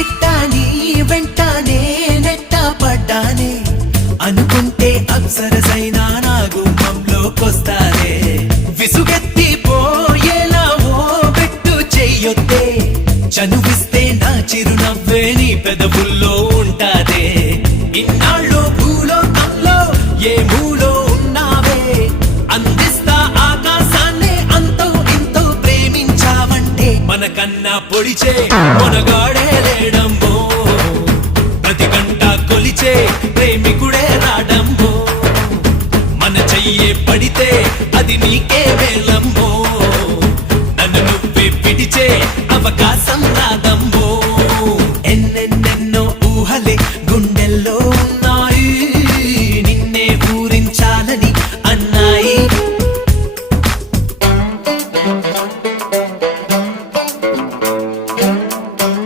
సిట్టాని వెంటానే నెట్ట పడ్డానే అనుకుంటే అప్సరసైనా నా గుమ్మంలోకొస్తానే విసుగెత్తి పోయేలా ఓ పెట్టు చెయ్యొద్దే చనువిస్తే నా చిరునవ్వే నీ పెదవుల్లో ఉంటాదే ఇన్నాళ్ళు భూలోకంలో ఏ మూలో ఉన్నావే అందిస్తా ఆకాశాన్నే అంతో ఇంతో ప్రేమించావంటే మనకన్నా పొడిచే మనగాడే లేడమ్మో ప్రతి గంట కొలిచే ప్రేమికుడే రాడమ్మో మన చెయ్యే పడితే అది నీకే